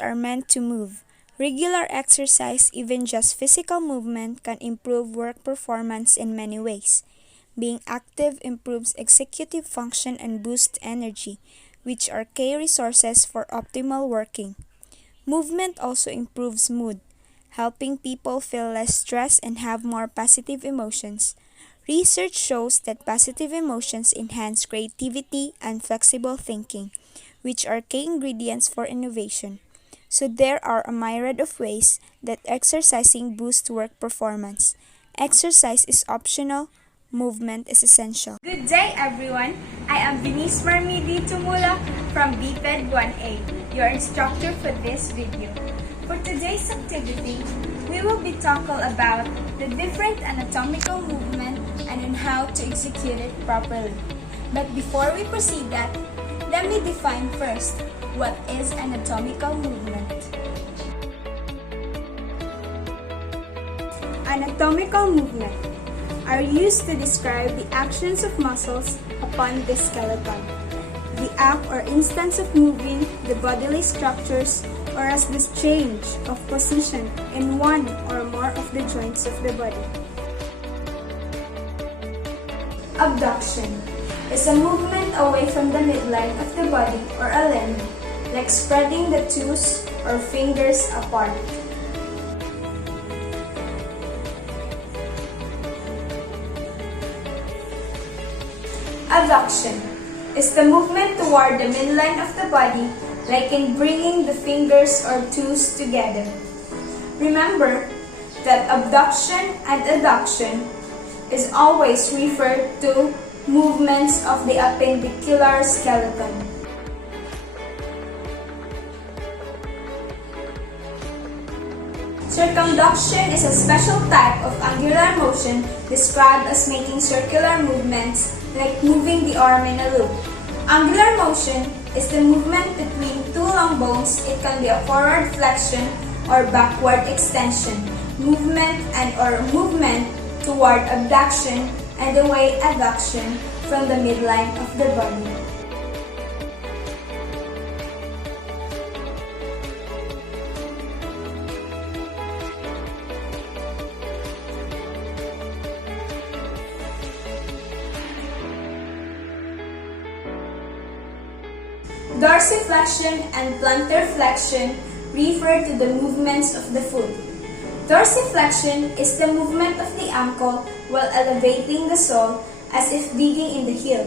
are meant to move. Regular exercise, even just physical movement, can improve work performance in many ways. Being active improves executive function and boosts energy, which are key resources for optimal working. Movement also improves mood, helping people feel less stressed and have more positive emotions. Research shows that positive emotions enhance creativity and flexible thinking, which are key ingredients for innovation. So there are a myriad of ways that exercising boosts work performance. Exercise is optional, movement is essential. Good day everyone! I am Venice Marmidi Tumula from BPED 1A, your instructor for this video. For today's activity, we will be talking about the different anatomical movement and on how to execute it properly. But before we proceed that, let me define first what is anatomical movement. Anatomical movement are used to describe the actions of muscles upon the skeleton, the act or instance of moving the bodily structures or as this change of position in one or more of the joints of the body. Abduction is a movement away from the midline of the body or a limb, like spreading the toes or fingers apart. Abduction is the movement toward the midline of the body, like in bringing the fingers or toes together. Remember that abduction and adduction is always referred to movements of the appendicular skeleton. Circumduction is a special type of angular motion described as making circular movements like moving the arm in a loop. Angular motion is the movement between two long bones. It can be a forward flexion or backward extension, movement and or movement toward abduction and away adduction from the midline of the body. Dorsiflexion and plantar flexion refer to the movements of the foot. Dorsiflexion is the movement of the ankle while elevating the sole as if digging in the heel,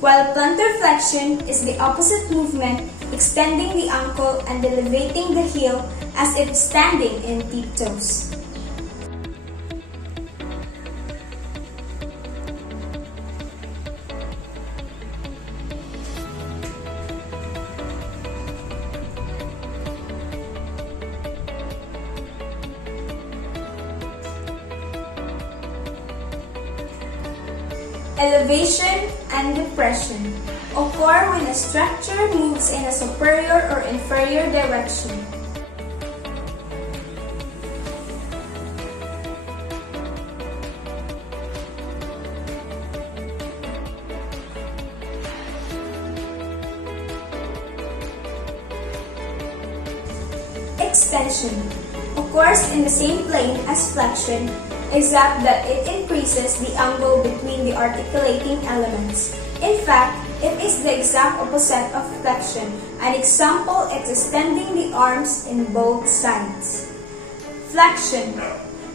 while plantar flexion is the opposite movement, extending the ankle and elevating the heel as if standing in tiptoes. Elevation and depression occur when a structure moves in a superior or inferior direction. Extension occurs in the same plane as flexion, except that it increases the angle between the articulating elements. In fact, it is the exact opposite of flexion. An example is extending the arms in both sides. Flexion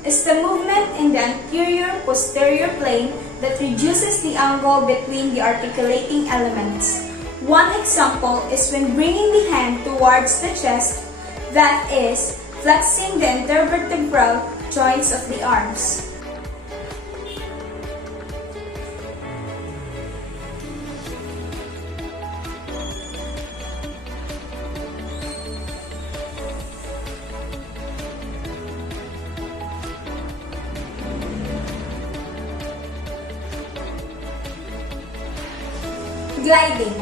is the movement in the anterior-posterior plane that reduces the angle between the articulating elements. One example is when bringing the hand towards the chest, that is, flexing the intervertebral joints of the arms. Gliding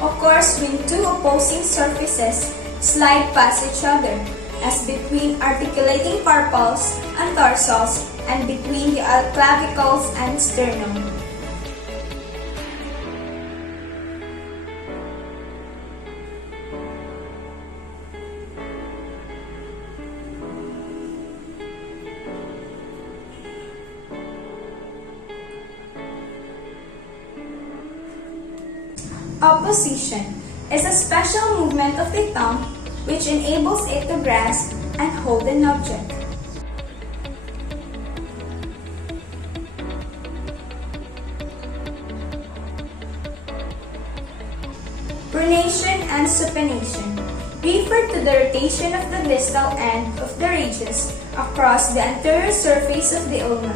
occurs when two opposing surfaces slide past each other, as between articulating carpals and tarsals and between the clavicles and sternum. Opposition is a special movement of the thumb which enables it to grasp and hold an object. Pronation and supination refer to the rotation of the distal end of the rages across the anterior surface of the ulna.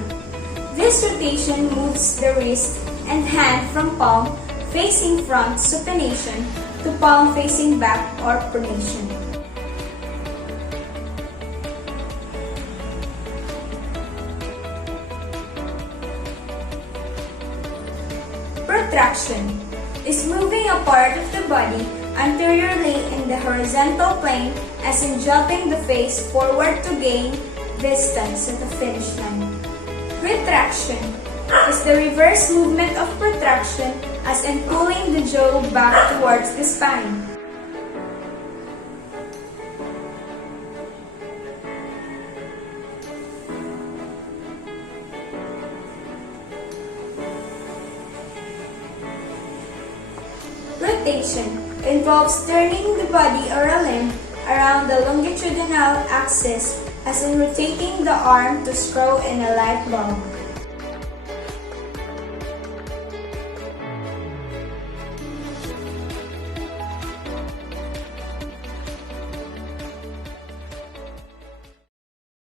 This rotation moves the wrist and hand from palm facing front supination to palm facing back or pronation. Protraction is moving a part of the body anteriorly in the horizontal plane, as in jumping the face forward to gain distance at the finish line. Retraction is the reverse movement of protraction, as in pulling the jaw back towards the spine. Rotation involves turning the body or a limb around the longitudinal axis, as in rotating the arm to screw in a light bulb.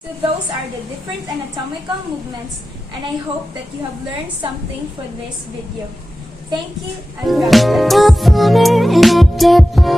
So those are the different anatomical movements, and I hope that you have learned something for this video. Thank you and God bless.